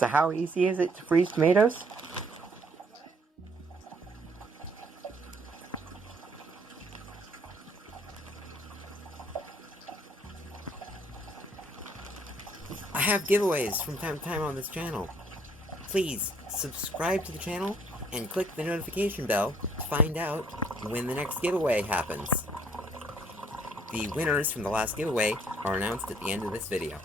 So how easy is it to freeze tomatoes? I have giveaways from time to time on this channel. Please subscribe to the channel and click the notification bell to find out when the next giveaway happens. The winners from the last giveaway are announced at the end of this video.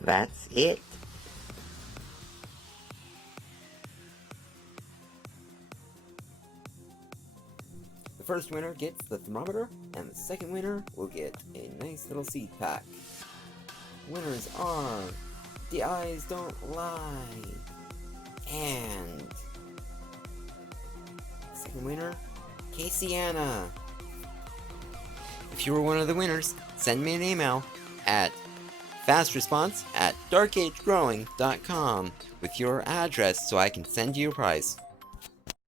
That's it. The first winner gets the thermometer, and the second winner will get a nice little seed pack. Winners are The Eyes Don't Lie, and second winner, Casey-Anna. If you were one of the winners, send me an email at fastresponse@darkagegrowing.com with your address so I can send you a prize.